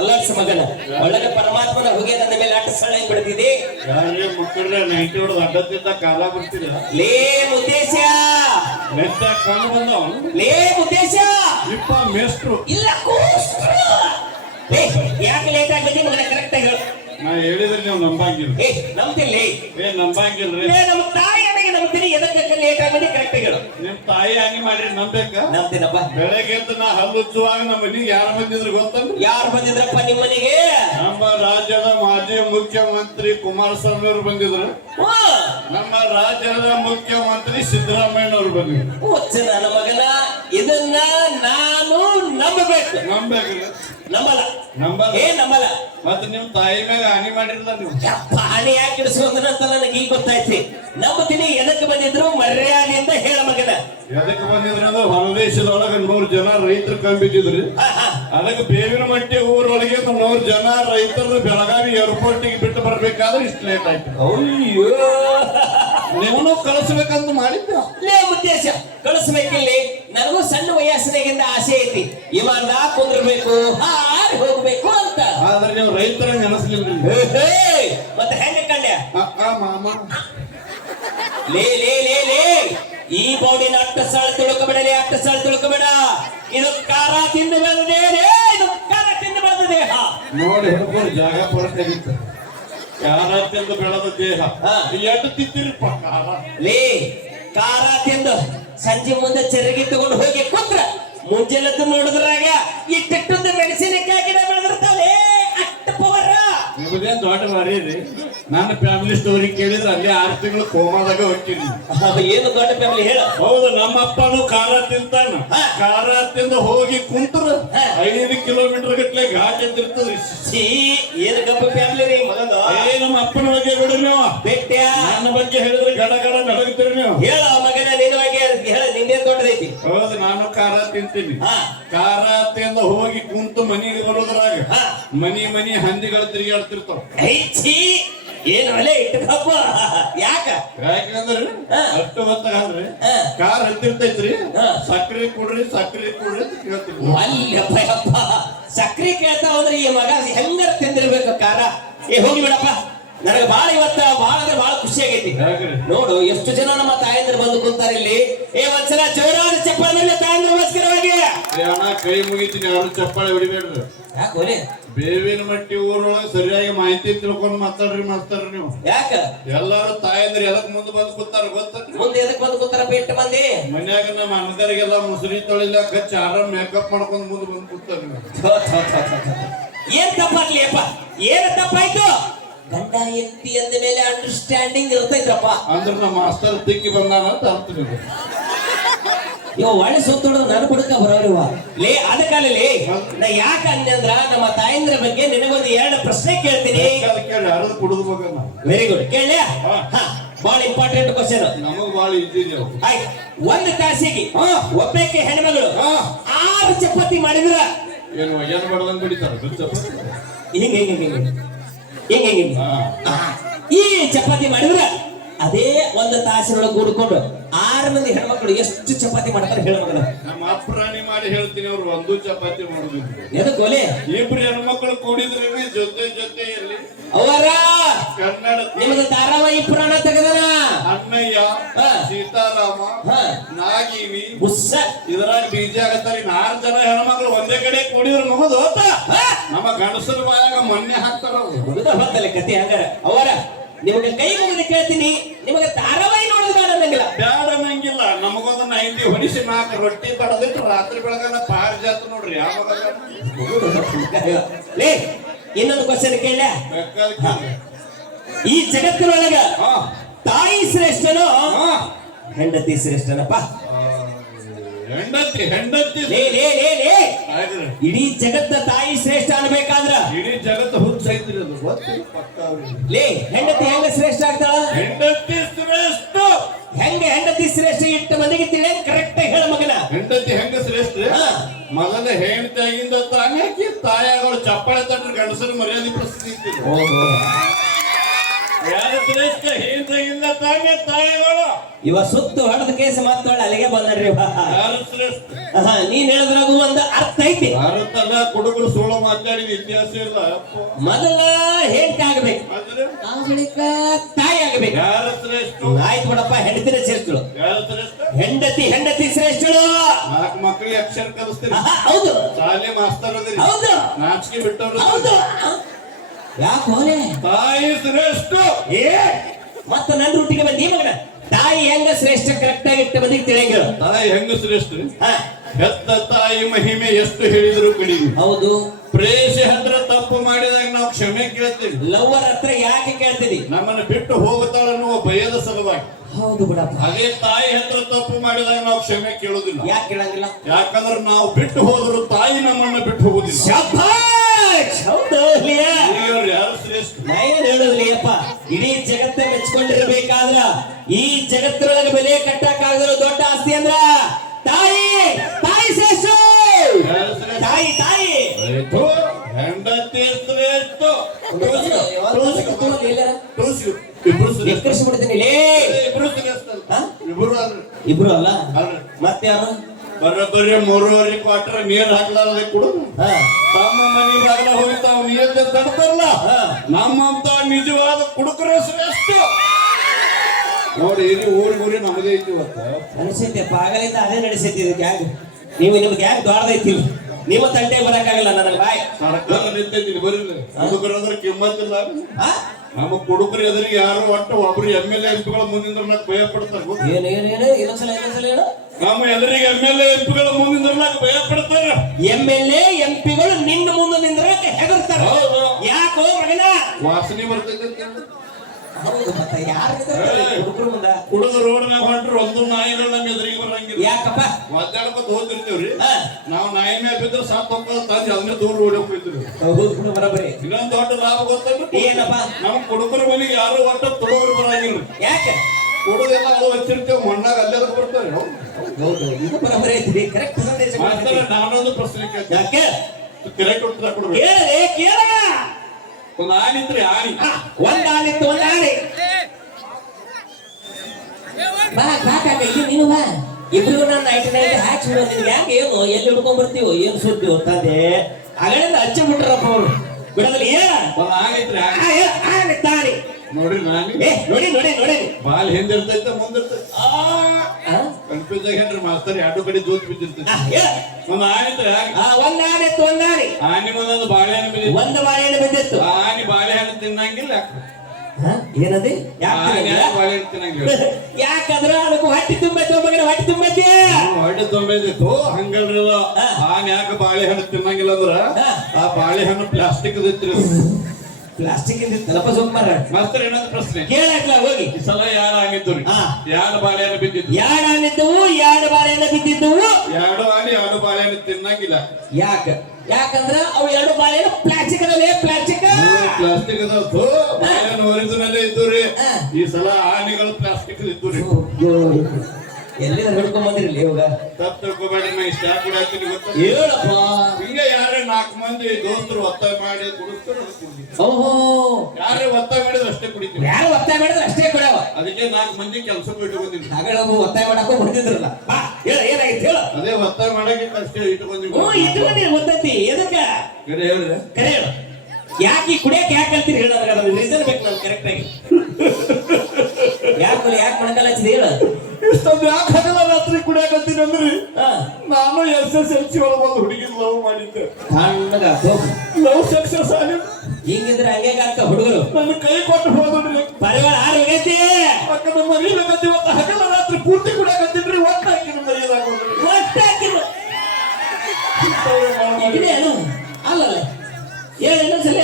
ಅಲ್ಲಾಡ್ಸ ಮಗನ ಒಳಗೆ ಪರಮಾತ್ಮನ ಹೊಗೆ ನನ್ನ ಮೇಲೆ ಅಟ್ಟ ಸಳ್ಳ ಬಿಡ್ತಿದೆ. ಯಾರೇ ಮಕ್ಕಳ್ರೆ ನೈಟ್ ಹೊಡೆದು ಅಡ್ಡದಿಂದ ಕಾಲ ಬಿಡ್ತೀರ. ಲೇ ಮುದ್ದೇಶ ಮೆಟ್ಟ ಕಣ್ಣು ಬಂದವ. ಲೇ ಮುದ್ದೇಶ ಇಪ್ಪ ಮೇಸ್ಟ್ರು ಇಲ್ಲ ಕೂಸ್ಟ್ರು. ಲೇ ಯಾಕೆ ಲೇಟ್ ಆಗ್ಬಿಟ್ಟಿ ಮಗನ ಕರೆಕ್ಟ್ ಆಗಿ ಹೇಳು. ನಾ ಹೇಳಿದ್ರೆ ನೀವು ನಂಬಂಗಿಲ್ಲ. ನಂಬ್ತಿಲ್ಲ ನಂಬಂಗಿಲ್ರಿ. ನಮ್ಮ ತಾಯಿ ಅಣ್ಣಗೆ ನಂಬ್ತೀನಿ. ಎದಕ್ಕೆ ಲೇಟ್ ಆಗಿದೆ ಕರೆಕ್ಟ್ ಆಗಿ ಹೇಳು. ನಿಮ್ ತಾಯಿ ಹಂಗೆ ಮಾಡ್ರಿ ನಂಬೇಕ. ನಂಬ್ತೀನಪ್ಪ. ಬೆಳಗ್ಗೆ ಅಂತ ನಾ ಹಲ್ಲು ಉಚ್ಚುವಾಗ ನಮ್ಮ ಮನೆಗೆ ಯಾರು ಬಂದಿದ್ರು ಗೊತ್ತಲ್ಲ? ಯಾರು ಬಂದಿದ್ರಪ್ಪ ನಿಮ್ಮ ಮನೆಗೆ? ನಮ್ಮ ರಾಜ್ಯದ ಮಾಜಿ ಮುಖ್ಯಮಂತ್ರಿ ಕುಮಾರಸ್ವಾಮಿ ಅವರು ಬಂದಿದ್ರು. ನಮ್ಮ ರಾಜ್ಯದ ಮುಖ್ಯಮಂತ್ರಿ ಸಿದ್ದರಾಮಯ್ಯನವರು ಬಂದಿದ್ರು. ನನ್ನ ಮಗನ ಇದನ್ನ ನಾನು ನಂಬಬೇಕು. ನಂಬೇಕ್ರಿ. ನಂಬಲ್ಲ. ನಂಬಲ್ಲ. ಮತ್ತೆ ನಿಮ್ ತಾಯಿ ಮ್ಯಾಗ ಹಾನಿ ಮಾಡಿರಲ್ಲ ನೀವು. ಹಾನಿ ಯಾಕೆ ಇಡಿಸೋದನ್ನಂತ ನನಗೆ ಈಗ ಗೊತ್ತಾಯ್ತಿ. ನಂಬತೀನಿ. ಎದಕ್ಕೆ ಬಂದಿದ್ರು ಮರ್ಯಾದೆಯಿಂದ ಹೇಳ ಮಗನ. ಎದಕ್ಕೆ ಬಂದಿದ್ರು ಅಂದ್ರೆ ಹೊರದೇಶದೊಳಗೆ 100 ಜನ ರೈತರು ಕಂಬಿದ್ದಿದ್ರಿ. ಅದಕ್ಕೆ ಬೇವಿನ ಮಟ್ಟಿ ಊರೊಳಗೆ 100 ಜನ ರೈತರು ಬೆಳಗಾವಿ ಏರ್ಪೋರ್ಟಿಗೆ ಬಿಟ್ಟು ಬರ್ಬೇಕಾದ್ರೆ ಇಷ್ಟು ಲೇಟ್ ಆಯ್ತು. ಅಯ್ಯೋ ನೀವು ಕಳಿಸ್ಬೇಕಂತ ಮಾಡಿದ್ದ ಉದ್ದೇಶ. ಕಳಿಸ್ಬೇಕಿಲ್ಲಿ. ನನಗೂ ಸಣ್ಣ ವಯಸ್ಸಿನಾಗಿಂದ ಆಸೆ ಐತಿ. ಇವಾಗ ಕುಂದ್ರಬೇಕು, ಹಾರಿ ಹೋಗ್ಬೇಕು ಅಂತ. ಆದ್ರೆ ನೀವು ರೈತರ ನೆನಸ್ಲಿಲ್ಲ. ಮತ್ತೆ ಹೆಂಗ ಕಂಡ್ಯ ಮಾಮ? ಲೇ ಲೇ ಲೇ ಲೇ ಈ ಬೋಡಿನ ಅಟ್ಟ ಸಾಳ ತಿಳ್ಕೊಬೇಡಲೇ. ಅಟ್ಟ ಸಾಳ ತಿಳ್ಕೊಬೇಡ. ಇದು ಖಾರ ತಿಂದು ಬೆಳೆದೇ. ಇದು ಖಾರ ತಿಂದು ಬೆಳೆದ ದೇಹ. ನೋಡಿ ಹುಡುಗರು ಜಾಗ ಪರಸ್ತಾಗಿತ್ತು. ಖಾರ ತಿಂದು ಬೆಳೆದ ದೇಹ ಎಷ್ಟು ತಿಂತಿರಿಪ್ಪ ಖಾರ? ಲೇ ಖಾರ ತಿಂದು ಸಂಜೆ ಮುಂದೆ ಚರಗಿ ತಗೊಂಡು ಹೋಗಿ ಕುಂದ್ರ ಮುಂಜಾನದ್ದು ನೋಡಿದ್ರಾಗ ಇಟ್ಟಿಟ್ಟೊಂದು ಮೆಣಸಿನಕಾಯಿ ಗಿಡ ಬೆಳೆದಿರ್ತಾವೆ. ಅಟ್ಟ ಪವರ. ನಿಮ್ಮದೇನ್ ದೊಡ್ಡ ಮಾರೀರಿ. ನನ್ನ ಫ್ಯಾಮಿಲಿ ಸ್ಟೋರಿ ಕೇಳಿದ್ರೆ ಅಲ್ಲೇ 6 ತಿಂಗಳು ಕೋಮಾದಾಗ ಹೋಗ್ತೀನಿ. ಏನು ದೊಡ್ಡ ಫ್ಯಾಮಿಲಿ ಹೇಳ. ಹೌದು, ನಮ್ಮ ಅಪ್ಪನು ಖಾರ ತಿಂತಾನ. ಖಾರ ತಿಂದು ಹೋಗಿ ಕುಂತ್ರ 5 ಕಿಲೋಮೀಟರ್ ಗಟ್ಲೆ ಘಾಟ್ ಎದ್ದಿರ್ತದ್ರಿ. ಏನು ಗಪ್ಪ ಫ್ಯಾಮಿಲಿ ರೀ ಮಗಂದು. ನಮ್ಮ ಅಪ್ಪನ ಬಗ್ಗೆ ಬಿಡ್ರಿ ನೀವು. ಬೆಟ್ಟ್ಯಾ ನನ್ನ ಬಗ್ಗೆ ಹೇಳಿದ್ರೆ ಗಡ ಗಡ ನಡಗ್ತೀರಿ ನೀವು. ಹೇಳ ಮಗನ ನಿನ್ನ ಬಗ್ಗೆ ಹೇಳ. ನಿಂದೇನ್ ದೊಡ್ಡದೈತಿ? ಹೌದು, ನಾನು ಖಾರ ತಿಂತೀನಿ. ಖಾರ ತಿಂದು ಹೋಗಿ ಕುಂತು ಮನೆಗೆ ಬರೋದ್ರಾಗ ಮನಿ ಹಂದಿಗಳು ತಿರುಗಾಡ್ತಿರ್ತಾವ. ಏನು ಅಲೆ ಇಟ್ಟಪ್ಪ. ಯಾಕಂದ್ರೆ ಅಷ್ಟು ಹೊತ್ತಾಗ್ರಿ ಕಾರ್ ಹತ್ತಿರ್ತೈತ್ರಿ. ಸಕ್ರೆ ಕೊಡ್ರಿ ಸಕ್ರೆ ಕೊಡ್ರಿ ಅಂತ ಕೇಳ್ತೀವಿ. ಅಲ್ಲಪ್ಪ ಸಕ್ರೆ ಕೇಳ್ತಾವ ಅಂದ್ರೆ ಈ ಮಗ ಹೆಂಗಾರ ತಿಂದಿರ್ಬೇಕು ಖಾರ. ಹೋಗಿ ಬಿಡಪ್ಪ. ನನಗೆ ಬಾಳ ಇವತ್ತ ಬಾಳ ಅಂದ್ರೆ ಬಾಳ ಖುಷಿ ಆಗೈತಿ. ನೋಡು ಎಷ್ಟು ಜನ ನಮ್ಮ ತಾಯಂದ್ರು ಬಂದು ಕುಂತಾರ ಇಲ್ಲಿ. ಒಂದ್ಸಲ ಜೋರಾದ ಚಪ್ಪಾಳೆ ತಾಯಂದ್ರಗೋಸ್ಕರವಾಗಿ ಅಣ್ಣ ಕೈ ಮುಗಿತೀನಿ. ಯಾರು ಚಪ್ಪಾಳೆ ಹೊಡಿಬೇಡ್ರಿ. ಯಾಕೋಲೆ ಬೇವಿನ ಮಟ್ಟಿ ಊರೊಳಗೆ ಸರಿಯಾಗಿ ಮಾಹಿತಿ ತಿಳ್ಕೊಂಡು ಮಾತಾಡ್ರಿ ನೀವು. ಯಾಕ ಎಲ್ಲಾರು ತಾಯಂದ್ರೆ ಎದಕ್ ಮುಂದೆ ಬಂದು ಕೂತಾರ ಗೊತ್ತ? ಮುಂದೆ ಎದಕ್ ಬಂದು ಕೂತಾರ? ಬಿಟ್ಟು ಮಂದಿ ಮನ್ಯಾಗ ನಮ್ಮ ಅಣ್ಣದರಿಗೆಲ್ಲ ಮುಸುರಿ ತೊಳಿಲಾಕ ಚಾರ ಮೇಕಪ್ ಮಾಡ್ಕೊಂಡು ಮುಂದೆ ಬಂದು ಕೂತಾರ. ಏನ್ ತಪ್ಪಾಗ್ಲಿ ಅಪ್ಪ? ಏನ್ ತಪ್ಪಾಯ್ತು? ಗಂಡ ಹೆಂಡತಿ ಅಂದ ಮೇಲೆ ಅಂಡರ್ಸ್ಟ್ಯಾಂಡಿಂಗ್ ಇರ್ತೈತಪ್ಪ. ಅಂದ್ರೆ ನಮ್ಮ ಮಾಸ್ತರ್ ತಿಕ್ಕಿ ಬಂದಾನ ಅಂತ ಅರ್ಥ. ಒಳ್ಳೆ ಸುತ್ತೋಡ ನನ್ ಬುಡಕ ಬರೋರಿವ ಲೇ. ಅದಕ್ಕಾಲಲ್ಲಿ ನಾ ಯಾಕ ಅಂದೆ ಅಂದ್ರ ನಮ್ಮ ತಾಯಂದ್ರ ಬಗ್ಗೆ ನಿನಗೊಂದು 2 ಪ್ರಶ್ನೆ ಕೇಳ್ತೀನಿ. Very good. ಕೇಳ. ಬಹಳ ಇಂಪಾರ್ಟೆಂಟ್ ಕ್ವಶನ್. ನಮಗ್ ಬಹಳ ಈಜಿ. ಒಂದು ತಾಸಿಗೆ ಒಬ್ಬಕ್ಕೆ ಹೆಣ್ಮಗಳು 6 ಚಪಾತಿ ಮಾಡಿದ್ರ ಏನು ಏನ್ ಮಾಡ್ದಂಗ್ ಬಿಡಿತಾರ ಹಿಂಗ ಹಿಂಗ ಹಿಂಗ ಹಿಂಗ ಹಿಂಗ ಈ ಚಪಾತಿ ಮಾಡಿದ್ರ ಅದೇ ಒಂದು ತಾಸಿನೊಳಗೆ ಕೂಡ್ಕೊಂಡು 6 ಮಂದಿ ಹೆಣ್ಮಕ್ಳು ಎಷ್ಟು ಚಪಾತಿ ಮಾಡ್ತಾರೆ ಹೇಳ ಮಗನ? ನಮ್ಮ ಅಪ್ರಾಣಿ ಮಾಡಿ ಹೇಳ್ತೀನಿ. ಅವ್ರು 1 ಚಪಾತಿ ಮಾಡುದಿಲ್ಲ. ಎದಕ್ಕೋಲೆ? 2 ಹೆಣ್ಮಕ್ಳು ಕೂಡಿದ್ರೆ ಜೊತೆಯಲ್ಲಿ ಅವರ ಕನ್ನಡ ನಿಮ್ದು ಧಾರಾವಾಹಿ ಪುರಾಣ ತೆಗೆದನ ಅಣ್ಣಯ್ಯ, ಸೀತಾರಾಮ, ನಾಗಿನಿ ಬುಸ್ಸ ಇದ್ರಾಗ ಬೀಜ ಆಗತ್ತಾರ. 4 ಜನ ಹೆಣ್ಮಕ್ಳು ಒಂದೇ ಕಡೆ ಕೂಡಿದ್ರು ಮಗದು ಹೋತ. ನಮ್ಮ ಗಂಡಸರ ಬಾಯಾಗ ಮೊನ್ನೆ ಹಾಕ್ತಾರ. ಹೊತ್ತಲೆ ಕತೆ ಹಂಗಾರ. ಅವರ ನಿಮಗೆ ಕೈ ಮುಗಿದು ಕೇಳ್ತೀನಿ. ನಿಮಗೆ ಧಾರಾವಾಹಿ ನೋಡೋದು ಬೇಡ ಅನ್ನಂಗಿಲ್ಲ. ಬ್ಯಾಡ ಅನ್ನಂಗಿಲ್ಲ. ನಮಗೊಂದು 90 ಹೊಡಿಸಿ 4 ರೊಟ್ಟಿ ಬಡದಿಟ್ಟು ರಾತ್ರಿ ಬೆಳಗಾನ ಪಾರಿಜಾತ ನೋಡ್ರಿ. ಯಾವ ಲೇ ಇನ್ನೊಂದು ಕ್ವಶನ್ ಕೇಳ. ಈ ಜಗತ್ತಿನೊಳಗ ತಾಯಿ ಶ್ರೇಷ್ಠನೋ ಹೆಂಡತಿ ಶ್ರೇಷ್ಠನಪ್ಪ? ಹೆಂಡತಿ ಇಡೀ ಜಗತ್ತ ತಾಯಿ ಶ್ರೇಷ್ಠ ಅನ್ಬೇಕಾದ್ರ ಇಡೀ ಜಗತ್ತ ಹುಚ್ಚೈತ್ರಿ. ಅದು ಲೇ ಹೆಂಡತಿ ಹೆಂಗ ಶ್ರೇಷ್ಠ ಆಗ್ತಾಳ? ಹೆಂಡತಿ ಶ್ರೇಷ್ಠ ಹೆಂಗ ಹೆಂಡತಿ ಶ್ರೇಷ್ಠ ಇಟ್ಟ ಮಂದಿಗೆ ತಿಳಿ ಕರೆಕ್ಟ್ ಹೇಳ ಮಗನ. ಹೆಂಡತಿ ಹೆಂಗ ಶ್ರೇಷ್ಠ? ಮೊದಲ ಹೆಂಡತಿಯಾಗಿಂದ ತಾಯಿ ತಾಯಾಗಳು ಚಪ್ಪಾಳೆ ತಟ್ಟ ಗಂಡಸರು ಮರ್ಯಾದೆ ಪ್ರಶ್ನೆ. ಯಾರು ಶ್ರೇಷ್ಠ ಹಿಂದೆಗಿಂದ ತಾನೇ ತಾಯಿಗಳು ಇವ ಸುತ್ತು ಹೊಡೆದ ಕೇಸ್ ಮಾತಾಡ ಅಲ್ಲಿಗೆ ಬಂದ್ರಿ ಯಾರು ಶ್ರೇಷ್ಠ ನೀನ್ ಹೇಳಿದ್ರಾಗು ಒಂದು ಅರ್ಥ ಐತಿ. ಭಾರತಲ್ಲ ಕುಡುಗರು ಸುಳ್ಳು ಮಾತಾಡಿದ ಇತಿಹಾಸ ಇಲ್ಲ ಅಪ್ಪ. ಮೊದಲ ಹೆಂಡತಿ ಆಗ್ಬೇಕು, ಆದ್ರೆ ಆ ಬಳಿಕ ತಾಯಿ ಆಗ್ಬೇಕು. ಯಾರು ಶ್ರೇಷ್ಠ ಆಯ್ತು ಬಿಡಪ್ಪ, ಹೆಂಡತಿನ ಶ್ರೇಷ್ಠಳು. ಯಾರು ಶ್ರೇಷ್ಠ ಹೆಂಡತಿ ಶ್ರೇಷ್ಠಳು. 4 ಮಕ್ಕಳಿಗೆ ಅಕ್ಷರ ಕಲಿಸ್ತೀರಿ, ಹೌದು ಶಾಲೆ ಮಾಸ್ತರ್ ಅದ್ರಿ, ಹೌದು ನಾಚಿಕೆ ಬಿಟ್ಟವ್ರು. ಹೌದು. ಯಾಕೋಲೆ ತಾಯಿ ಶ್ರೇಷ್ಠ. ಏ ಮತ್ತ ನನ್ನ ರೂಟಿಗೆ ಬಂದಿ ಮಗನ. ತಾಯಿ ಹೆಂಗ ಶ್ರೇಷ್ಠ ಕರೆಕ್ಟ್ ಆಗಿ ಇಟ್ಟ ಬಂದಿಗೆ ತಿಳಿಯಂಗಿಲ್ಲ. ತಾಯಿ ಹೆಂಗ ಶ್ರೇಷ್ಠ? ಹಾ ಹೆತ್ತ ತಾಯಿ ಮಹಿಮೆ ಎಷ್ಟು ಹೇಳಿದ್ರು ಕಡಿಮೆ. ಹೌದು. ಪ್ರೇಯಸಿ ಹತ್ರ ತಪ್ಪು ಮಾಡಿದಾಗ ನಾವು ಕ್ಷಮೆ ಕೇಳ್ತೀವಿ. ಲವ್ವರ್ ಹತ್ರ ಯಾಕೆ ಕೇಳ್ತೀವಿ? ನಮ್ಮನ್ನ ಬಿಟ್ಟು ಹೋಗುತ್ತಾಳ ಅನ್ನುವ ಭಯದ ಸಲುವಾಗಿ. ಹೌದು ಬಿಡಪ್ಪ. ಅದೇ ತಾಯಿ ಹತ್ರ ತಪ್ಪು ಮಾಡಿದಾಗ ನಾವು ಕ್ಷಮೆ ಕೇಳುದಿಲ್ಲ. ಯಾಕೆ ಕೇಳಂಗಿಲ್ಲ? ಯಾಕಂದ್ರೆ ನಾವು ಬಿಟ್ಟು ಹೋದ್ರು ತಾಯಿ ನಮ್ಮನ್ನ ಬಿಟ್ಟು ಹೋಗುದಿಲ್ಲ. ಶಭಾಷ್! ಹೌದು ಲಿಯಾ. ಇವ್ರು ಯಾರು ಶ್ರೇಷ್ಠ? ನಾ ಏನ್ ಹೇಳುದಿಲ್ಲಪ್ಪ, ಇಡೀ ಜಗತ್ತ ಮೆಚ್ಕೊಂಡಿರ್ಬೇಕಾದ್ರ ಈ ಜಗತ್ತಿನೊಳಗೆ ಬೆಲೆ ಕಟ್ಟಕ್ಕಾಗದಿರೋ ದೊಡ್ಡ ಆಸ್ತಿ ಅಂದ್ರ ತಾಯಿ. ತಾಯಿ ಶ್ರೇಷ್ಠ. ಯಾರು ಶ್ರೇಷ್ಠ? ತಾಯಿ ತಾಯಿ ಆಯ್ತು. ಹೆಂಡತಿ ಶ್ರೇಷ್ಠ. ಟೂಸ್ಗು. ಇಬ್ರು ಶ್ರೇಷ್ಠ. ನಿಷ್ಕರ್ಷಿಬಿಡ್ತೀನಿ ಲೇ. ಇಬ್ರು ಶ್ರೇಷ್ಠ. ಹಾ? ಇಬ್ರು ಅಲ್ರಿ. ಇಬ್ರು ಅಲ್ಲ ಅಲ್ರಿ. ಮತ್ತೆ ಯಾರು? ಬರೋಬ್ಬರಿ 3.5 ಕ್ವಾರ್ಟರ್ ನೀರ್ ಹಾಕ್ಲಾರದೆ ಕುಡುದು ಹಾ. ತಮ್ಮ ಮನೆ ಬಾಗಿಲ ಹೋಗ್ತಾವ ನೀರ್ ತಡ್ತಾರಲ್ಲ, ಹಾ. ನಮ್ಮಂತ ನಿಜವಾದ ಕುಡುಕರ ಶ್ರೇಷ್ಠ. ನೋಡಿ ಇಲ್ಲಿ ಊರಿ ನಮ್ಮದೇ ಐತಿ ಇವತ್ತ. ಅನಿಸೈತೆಪ್ಪ, ಆಗಲಿಂದ ಅದೇ ನಡೆಸೈತಿ ಇದು ಗ್ಯಾಂಗ್. ನಿಮ್ಗೆ ಗ್ಯಾಂಗ್ ದೊಡ್ಡದೈತಿ. ನಿಮ್ಮ ತಂಟೆ ಬರಕ್ಕಾಗಲ್ಲ ನನಗೆ ಬಾಯ್. ಸರ್ಕಾರ ನಿಂತೈತಿ ಬರೀಲ್ಲ. ಕುಡುಕರಂದ್ರೆ ಕಿಮ್ಮತ್ತಿಲ್ಲ. ಹಾ? ನಮ್ಮ ಕುಡುಕರು ಎದುರಿಗೆ ಯಾರು ಒಟ್ಟು ಒಬ್ರು MLA MP ಮುಂದಿನ ಭಯ ಪಡ್ತಾರೆ. ಏನು ಇನ್ನೊಂದ್ಸಲ ಹೇಳು. ನಮ್ಮ ಎದುರಿಗೆ MLA MP ಮುಂದಿನ ಭಯ ಪಡ್ತಾರೆ. MLA MP ನಿನ್ನ ಮುಂದೆ ನಿಂದ್ರಕ್ಕೆ ಹೆದರ್ತಾರ. ಹೌದು. ಯಾಕೋ ಮಗನ? ವಾಸನೆ ಬರ್ತೈತೆ. ಹೌದು, ಮತ್ತೆ ಯಾರು ಹುಡುಗರು ಮುಂದ ಕುಡುದು ರೋಡ್ನಾಗ ಹೊಂಟ್ರು ಒಂದು ನಾಯಿಗಳು ನಮ್ಮ ಎದುರಿಗೆ ಬರಂಗಿಲ್ಲ. ಯಾಕಪ್ಪ? ಒದ್ದಾಡ್ಕೊತ ಹೋಗ್ತಿರ್ತೇವ್ರಿ. ಹಾ. ನಾವು ನಾಯಿ ಮೇಲೆ ಬಿದ್ರೆ ಸಾಕು ಹೋಗ್ತದ ತಂದು ಅದನ್ನೇ ದೂರ ಓಡಿ ಹೋಗ್ತಿದ್ವಿ. ಹೌದು ಬಿಡು, ಬರೋಬ್ಬರಿ. ಇನ್ನೊಂದು ದೊಡ್ಡ ಲಾಭ ಗೊತ್ತಂದ್ರೆ ಏನಪ್ಪ? ನಮ್ಮ ಕುಡುಕರ ಮನೆಗೆ ಯಾರು ಒಟ್ಟ ತುಡುಗರು ಬರಂಗಿಲ್ಲ. ಯಾಕೆ? ಕುಡುದೆಲ್ಲ ಅದು ಹಚ್ಚಿರ್ತೇವೆ ಮಣ್ಣಾಗ ಅಲ್ಲೇ ಬರ್ತಾರೆ. ಹೌದು, ಇದು ಬರೋಬ್ಬರಿ ಐತಿ. ಕರೆಕ್ಟ್ ಸಂದೇಶ ಮಾಸ್ತರ, ನಾನೊಂದು ಪ್ರಶ್ನೆ ಕೇಳ್ತೀನಿ. ಯಾಕೆ? ಕರೆಕ್ಟ್ ಉತ್ತರ ಕೊಡ್ಬೇಕು. ಕೇಳ. ಒಂದು ಆನಿತ್ರಿ ಆನಿ. ಒಂದಾನಿತ್ತು ಒಂದು ಆನೆ. ಬಾ ಕಾಕ, ನೀನು ಬಾ. ಇಬ್ರಿಗೂ ನಾನು 99 ಹ್ಯಾಚ್ ಬಿಡೋ. ನಿನ್ಗೆ ಯಾಕೆ ಏನು ಎಲ್ಲಿ ಹಿಡ್ಕೊಂಡ್ ಬರ್ತೀವೋ ಏನು ಸುದ್ದಿ ತಂದೆ ಅಗಳಿಂದ ಹಚ್ಚಿ ಬಿಟ್ರಪ್ಪ ಅವರು ಬಿಡೋದಲ್ಲಿ. ಒಂದು ಆನಿತ್ರಿ ಆನಿ. ತಾನೆ ನೋಡ್ರಿ ನಾನಿ. ನೋಡಿ ಬಾಲ್ ಹಿಂದಿರ್ತೈತೆ ಮುಂದಿರ್ತೈತೆ. ಕನ್ಫ್ಯೂಸ್ ಆಗೇನ್ರಿ ಮಾಸ್ತರ್, ಎರಡು ಕಡೆ ಜೋತ್ ಬಿದ್ದಿರ್ತೈತೆ. ಒಂದು ಆನಿತ್ರಿ ಒಂದ್ ಆನೆ ಇತ್ತು, ಒಂದ್ ಆನೆ. ಆನಿ ಒಂದೊಂದು ಬಾಳೆಹಣ್ಣು ಬಿದ್ದಿತ್ತು. ಒಂದು ಬಾಳೆಹಣ್ಣು ಬಿದ್ದಿತ್ತು. ಆನಿ ಬಾಳೆಹಣ್ಣು ತಿನ್ನಂಗಿಲ್ಲ. ಏನದು? ಬಾಳೆಹಣ್ಣು ತಿನ್ನಂಗಿಲ್ಲ. ಯಾಕಂದ್ರ ಅದಕ್ಕೆ ಹೊಟ್ಟೆ ತುಂಬೈತೆ ಮಗನ, ಹೊಟ್ಟೆ ತುಂಬೈತೆ. ಹೊಟ್ಟೆ ತೊಂಬೈದಿತ್ತು. ಹಂಗಲ್ರಿ ಅದು. ಆನೆ ಯಾಕೆ ಬಾಳೆಹಣ್ಣು ತಿನ್ನಂಗಿಲ್ಲ ಅಂದ್ರ ಆ ಬಾಳೆಹಣ್ಣು ಪ್ಲಾಸ್ಟಿಕ್ ಇದ್ರಿ. ಪ್ಲಾಸ್ಟಿಕ್ ಇಂದ ಸೋಮಾರ. ಮಾಸ್ತರ್, ಇನ್ನೊಂದು ಪ್ರಶ್ನೆ ಕೇಳಕ್ಲ ಹೋಗಿ. ಈ ಸಲ ಯಾರು ಆಗಿದ್ದು? ಯಾರು ಬಾಳೆಹಣ್ಣು ಬಿದ್ದಿದ್ದು? ಯಾಡಾನಿದ್ದವು, ಎರಡು ಬಾಳೆಹಣ್ಣು ಬಿದ್ದಿದ್ದವು. ಎರಡು ಆನೆ ಎರಡು ಬಾಳೆಹಣ್ಣು ತಿನ್ನಂಗಿಲ್ಲ. ಯಾಕಂದ್ರ ಅವು ಎರಡು ಬಾಳೆಹಣ್ಣು ಪ್ಲಾಸ್ಟಿಕ್ ಅದಾವೆ. ಪ್ಲಾಸ್ಟಿಕ್ ಅದಾವ. ಬಾಳೆಹಣ್ಣು ಒರಿಜಿನಲ್ಲೇ ಇದ್ದವ್ರಿ. ಈ ಸಲ ಆನೆಗಳು ಪ್ಲಾಸ್ಟಿಕ್ ಇದ್ದವ್ರಿ. ಎಲ್ಲಿಂದ ಹಿಡ್ಕೊಂಡ್ ಬಂದಿರಲಿ ಇವಾಗ? ತಪ್ಪು ತಿಳ್ಕೊಬೇಡ್ರಿ, ನಾ ಇಷ್ಟ ಯಾಕೆ ಕುಡಿಯಾತೀನಿ ಗೊತ್ತ? ಹೇಳಪ್ಪ. ಹಿಂಗೆ ಯಾರೇ 4 ಮಂದಿ ದೋಸ್ತರು ಒತ್ತಾಯ ಮಾಡಿ ಕುಡಿಸ್ತಾರೆ. ಓಹೋ, ಯಾರೇ ಒತ್ತಾಯ ಮಾಡಿದ್ರೆ ಅಷ್ಟೇ ಕುಡಿತೀವಿ. ಯಾರು ಒತ್ತಾಯ ಮಾಡಿದ್ರೆ ಅಷ್ಟೇ ಕೊಡವ. ಅದಕ್ಕೆ 4 ಮಂದಿ ಕೆಲಸಕ್ಕೂ ಇಟ್ಕೊಂಡಿದ್ವಿ. ಹಾಗಾದ್ರೆ ಒತ್ತಾಯ ಮಾಡಕ್ಕೂ ಹೊಡೆದಿದ್ರಲ್ಲ. ಬಾ ಹೇಳ, ಏನಾಗಿತ್ತು ಹೇಳು. ಅದೇ ಒತ್ತಾಯ ಮಾಡಕ್ಕೆ ಅಷ್ಟೇ ಇಟ್ಕೊಂಡಿದ್ವಿ. ಇಟ್ಕೊಂಡಿರಿ ಗೊತ್ತೈತಿ. ಎದಕ್ಕ? ಕರೆ ಹೇಳ್ರಿ. ಕರೆ ಹೇಳು. ಯಾಕೆ ಕುಡಿಯಕ್ಕೆ ಯಾಕೆ ಅಂತೀರಿ ಹೇಳ. ನನಗೆ ರೀಸನ್ ಬೇಕು ನಾನು ಕರೆಕ್ಟ್ ಆಗಿ. ಯಾಕೆ ಮಣಕಾಲ ಹಚ್ಚಿದೆ ಹೇಳ. ಇಷ್ಟೊಂದು ಯಾಕೆ ಹಗಲ ರಾತ್ರಿ ಕುಡಿಯಾಕತ್ತೀನಿ ಅಂದ್ರಿ? ನಾನು SSLC ಒಳಗೆ ಒಂದು ಹುಡುಗಿ ಲವ್ ಮಾಡಿದ್ದೆ. ಲವ್ ಸಕ್ಸಸ್ ಆಗಿ ಹಿಂಗಿದ್ರೆ ಹಂಗೆ ಆಗ್ತ ಹುಡುಗರು ನನ್ನ ಕೈ ಕೊಟ್ಟು ಹೋದ್ರಿ. ಪರಿವಾರ ಆರು ಹೋಗೈತಿ. ಪಕ್ಕದ ಮರಿಬೇಕಂತ ಇವತ್ತು ಹಗಲ ರಾತ್ರಿ ಪೂರ್ತಿ ಕುಡಿಯಾಕತ್ತೀನ್ರಿ. ಒಟ್ಟು ಹಾಕಿನ ಮರಿಯದಾಗೋದ್ರಿ. ಏನು ಅಲ್ಲಲ್ಲ ಹೇಳಿ, ಇನ್ನೊಂದ್ಸಲ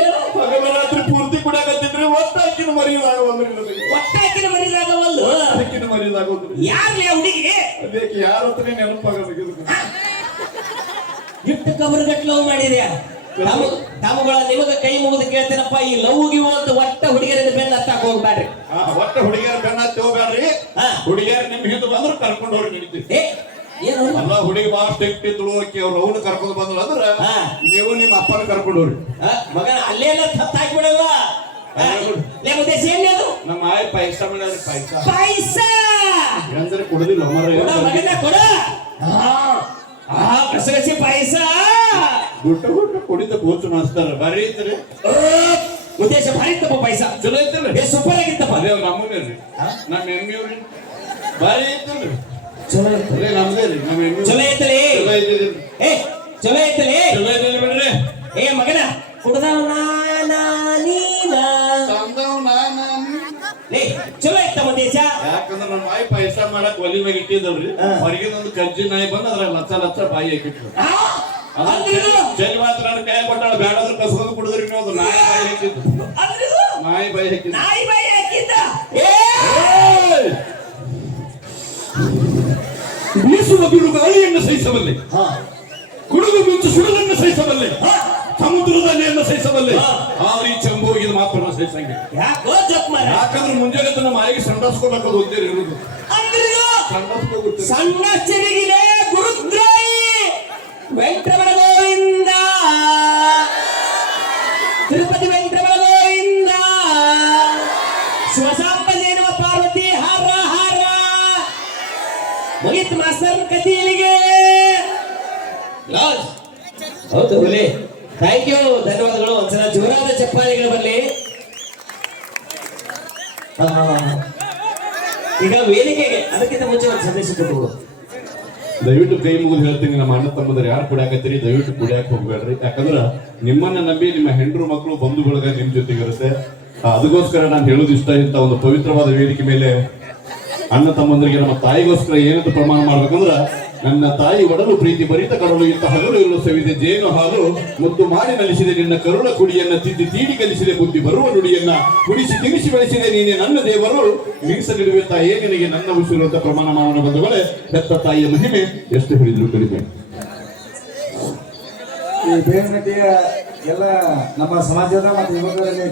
ಹೇಳು. ಹಗಲ ರಾತ್ರಿ ಪೂರ್ತಿ ಕುಡಿಯಾಕತ್ತೀನ್ರಿ. ಒಟ್ಟು ಹಾಕಿನ ಮರಿಯದಾಗೋದ್ರಿ. ಒಟ್ಟಾಕಿನ ಮರಿದಾಗವಲ್ಲು. ಹಾಕಿನ ಮರಿಯದಾಗೋದ್ರಿ. ಯಾರ್ಲಿ ಆ ಹುಡುಗಿಗೆ? ಅದಕ್ಕೆ ಯಾರ ಹತ್ರ ನೆನಪಾಗಬೇಕು. ಗಿಫ್ಟ್ ಕವರ್ ಗಟ್ ಲವ್ ಮಾಡಿದ್ಯಾ? ತಮಗಳ ನಿಮಗ ಕೈ ಮುಗಿದು ಕೇಳ್ತೇನಪ್ಪ, ಈ ಲವ್ ಗಿವ್ ಅಂತ ಒಟ್ಟ ಹುಡುಗಿಯರಿಂದ ಬೆನ್ನ ಹತ್ತಾಕ ಹೋಗ್ಬ್ಯಾಡ್ರಿ. ಒಟ್ಟ ಹುಡುಗಿಯರ ಬೆನ್ನ ಹತ್ತಿ ಹೋಗ್ಬ್ಯಾಡ್ರಿ. ಹುಡುಗಿಯರು ನಿಮ್ ಹಿಂದೆ ಬಂದ್ರೆ ಕರ್ಕೊಂಡು ಹೋಗಿ ನಡೀತೀವಿ. ಏನು ಅಲ್ಲ, ಹುಡುಗಿ ಬಾ ಸ್ಟಿಕ್ ತಿಳುವಳಿಕೆ ಅವ್ರು ಅವನು ಕರ್ಕೊಂಡು ಬಂದ್ರ ಅಂದ್ರೆ ನೀವು ನಿಮ್ಮ ಅಪ್ಪನ ಕರ್ಕೊಂಡು ಹೋಗ್ರಿ. ಮಗನ ಅಲ್ಲೇ ಎಲ್ಲ ತಪ್ಪಾಕ್ಬಿಡವ. ಲೇ ಉದ್ದೇಶ ಏನ್ ಅದು ನಮ್ಮ ಆಯ್ ಪಾಯಸ ಮಾಡ್ಯಾರ ಪಾಯಸ ಪೈಸ ಅಂದ್ರೆ ಕೊಡುದಿಲ್ಲ ಕೊಡ ಮಗನ ಕೊಡ ಕಸಗಸಿ ಪಾಯಸ ಗುಟ್ಟ ಗುಟ್ಟ ಕುಡಿದ ಕೂತು ಮಾಸ್ತಾರ ಬಾರಿ ಐತ್ರಿ ಉದ್ದೇಶ ಭಾರಿ ಇತ್ತಪ್ಪ ಪಾಯಸ ಚಲೋ ಐತಿಲ್ಲ ಸೂಪರ್ ಆಗಿತ್ತಪ್ಪ ಅದೇ ನಮ್ಮನೇ ರೀ ನಮ್ಮ ಎಮ್ಮಿಯವ್ರಿ ಬಾರಿ ಐತಲ್ರಿ ಚಲೋ ಅದೇ ನಮ್ದೇ ರೀ ನಮ್ಮ ಎಮ್ಮಿ ಚಲೋ ಐತಲಿ ಚಲೋ ಐತಿದ್ರಿ ಏ ಚಲೋ ಐತಲಿ ಚಲೋ ಐತಿದ್ರಿ ಬಿಡ್ರಿ ಏ ಮಗನ ಕುಡ್ದವ ಏ ಚಲೋ ಐತ ಉದ್ದೇಶ ಯಾಕಂದ್ರೆ ನಮ್ಮ ಆಯ್ ಪಾಯಸ ಮಾಡಕ್ ಒಲಿ ಮ್ಯಾಗ ಇಟ್ಟಿದ್ದಲ್ರಿ ಹೊರಗಿನ ಒಂದು ಕಜ್ಜಿ ನಾಯಿ ಬಂದ್ ಅದ್ರ ಲಚ್ಚ ಲಚ್ಚ ಬಾಯಿ ಹಾಕಿಟ್ರು ಚಳಿ ಮಾತ್ರ ಕೈ ಕೊಟ್ಟಾಳ ಬೇಡಾದ್ರೂ ಕಸ್ಕೊಂಡು ಕುಡಿದ್ರಿ ನೀವು ಅದು ನಾಯಿ ಬಾಯಿ ಹಾಕಿದ್ದು ನಾಯಿ ಬಾಯಿ ಹಾಕಿದ್ದು ನಾಯಿ ಬಾಯಿ ಹಾಕಿದ್ದ ಬೀಸುವ ಬಿಡು ಗಾಳಿಯನ್ನು ಸಹಿಸಬಲ್ಲೆ ಕುಡಿದು ಮುಂಚೆ ಸುಡುದನ್ನು ಸಹಿಸಬಲ್ಲೆ ಸಮುದ್ರದ ಅಲೆಯನ್ನು ಸಹಿಸಬಲ್ಲೆ ಆದ್ರೆ ಈ ಚಂಬು ಹೋಗಿದ ಮಾತ್ರ ಸಹಿಸಂಗೆ ಯಾಕೋ ಜಪ್ ಮಾರ ಯಾಕಂದ್ರೆ ಮುಂಜಾನೆ ನಮ್ಮ ಆಯಿಗೆ ಸಂಡಾಸ್ಕೊಳಕ್ಕೆ ಓದ್ತೀರಿ ಇರುವುದು ಸಂಡಾಸ್ಕೋಗುತ್ತೆ ಸಣ್ಣ ಚೆರಿಗಿಲೆ ಗುರುದ್ರಾಯಿ ವೆಂಕಟರಮಣ ಗೋವಿಂದ ತಿರುಪತಿ ವೆಂಕಟರಮಣ ಗೋವಿಂದ ಶಿವಸಾಂಬ ಜೈನವ ಪಾರ್ವತಿ ಹರ ಹರ ಮುಗಿತ್ ಮಾಸ್ತರ್ ಕಥೆಯಲ್ಲಿಗೆ ಹೌದು ಹುಲಿ ಥ್ಯಾಂಕ್ ಯು ಧನ್ಯವಾದಗಳು ಒಂದ್ಸಲ ಜೋರಾದ ಚಪ್ಪಾಳಿಗಳು ಬರಲಿ ಈಗ ವೇದಿಕೆಗೆ ಅದಕ್ಕಿಂತ ಮುಂಚೆ ಒಂದು ಸಂದೇಶ ಕೊಟ್ಟು ದಯವಿಟ್ಟು ಕೈ ಮುಗಿದು ಹೇಳ್ತೀನಿ ನಮ್ಮ ಅಣ್ಣ ತಮ್ಮಂದ್ರೆ ಯಾರು ಕುಡಿಯಾಕತ್ತೀರಿ ದಯವಿಟ್ಟು ಕುಡಿಯಾಕ ಹೋಗ್ಬೇಡ್ರಿ ಯಾಕಂದ್ರ ನಿಮ್ಮನ್ನ ನಂಬಿ ನಿಮ್ಮ ಹೆಂಡರು ಮಕ್ಕಳು ಬಂಧು ಬಳಗ ನಿಮ್ ಜೊತೆಗಿರುತ್ತೆ ಅದಕ್ಕೋಸ್ಕರ ನಾನು ಹೇಳೋದು ಇಷ್ಟ ಇಂತ ಒಂದು ಪವಿತ್ರವಾದ ವೇದಿಕೆ ಮೇಲೆ ಅಣ್ಣ ತಮ್ಮಂದರಿಗೆ ನಮ್ಮ ತಾಯಿಗೋಸ್ಕರ ಏನಂತ ಪ್ರಮಾಣ ಮಾಡ್ಬೇಕಂದ್ರ ನನ್ನ ತಾಯಿ ಒಡಲು ಪ್ರೀತಿ ಭರಿತ ಕಡಲು ಇಂತ ಹಗಲು ಇರಲು ಸವಿದೆ ಜೇನು ಹಾಲು ಮುದ್ದು ಮಾಡಿ ನಲಿಸಿದೆ ನಿನ್ನ ಕರುಳ ಕುಡಿಯನ್ನ ತಿದ್ದಿ ತೀಡಿ ಕಲಿಸಿದೆ ಬುದ್ಧಿ ಬರುವ ನುಡಿಯನ್ನ ಕುಡಿಸಿ ತಿನಿಸಿ ಬೆಳೆಸಿದೆ ನೀನೆ ನನ್ನ ದೇವರು ಮೀಸಲಿಡುವೆ ತಾಯೇ ನಿನಗೆ ನನ್ನ ಉಸಿರು ಅಂತ ಪ್ರಮಾಣ ಮಾವನ ಬಂಧುಗಳೇ ಹೆತ್ತ ತಾಯಿಯ ಮಹಿಮೆ ಎಷ್ಟು ಹೇಳಿದ್ರು ಕಡಿಮೆ. ಈ ಬೇವಿನ ಎಲ್ಲ ನಮ್ಮ ಸಮಾಜದ ಮತ್ತು ಯುವಕರಲ್ಲಿ